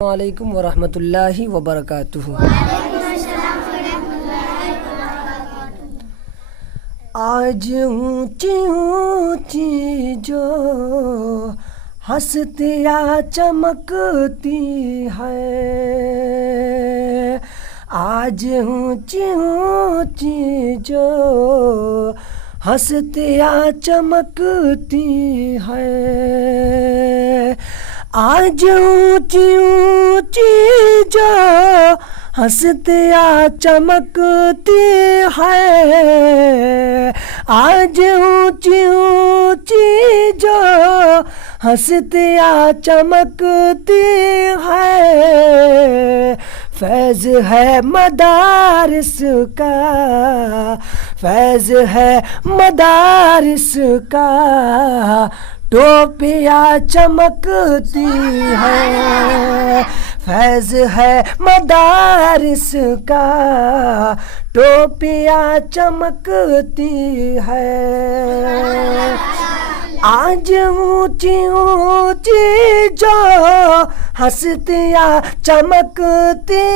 वालेकुम वरहमतुल्लाहि वबरकातुहू। आज ऊंची ऊंची जो हस्तियाँ चमकती है, आज ऊंची ऊंची जो हस्तियाँ चमकती है, आज ऊंची ऊंची जो हस्तियाँ चमकती है, आज ऊंची ऊंची जो हस्तियाँ चमकती है। फैज़ है मदारिस का, फैज़ है मदारिस का, टोपियाँ चमकती है। फैज़ है मदारिस का, टोपियाँ चमकती है। आज ऊंची ऊंची जो हस्तियाँ चमकती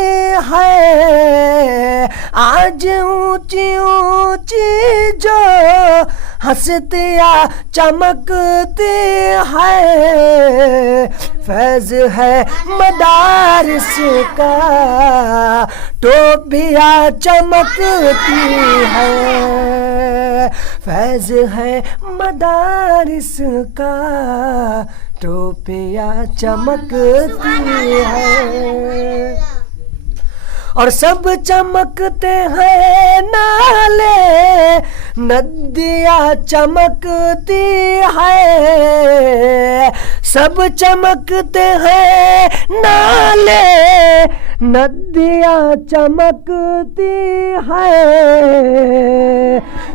है, आज ऊंची ऊंची जो हस्तियाँ चमकती है। फैज़ है मदारिस का, टोपियाँ चमकती है। फैज़ है मदारिस का, टोपियाँ चमकती है। और सब चमकते हैं नाले, नदियाँ चमकती है। सब चमकते हैं नाले, नदियाँ चमकती है।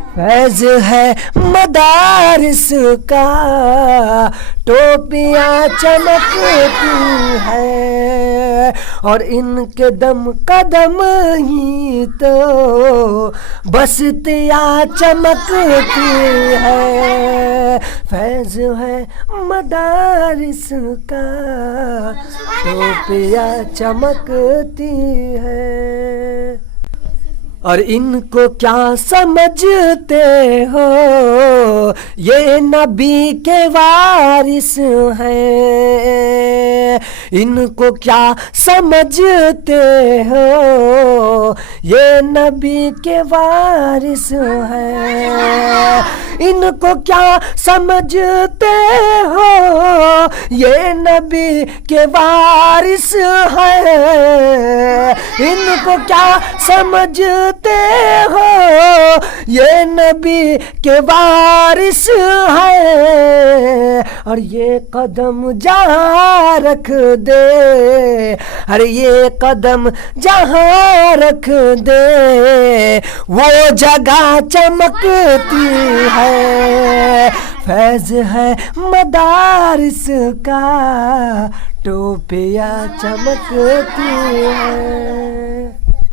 फैज़ है मदारिस का, टोपियाँ चमकती है। और इनके दम कदम ही तो बस्तियाँ चमकती है। फैज़ है मदारिस का, टोपियाँ चमकती है। और इनको क्या समझते हो, ये नबी के वारिस हैं। इनको क्या समझते हो, ये नबी के वारिस हैं। इनको क्या समझते हो, ये नबी के वारिस हैं। इनको क्या समझते हो, ये नबी के वारिस है। और ये कदम जहाँ रख दे, अरे ये कदम जहाँ रख दे, वो जगह चमकती है। फैज़ है मदारिस का, टोपियाँ चमकती है।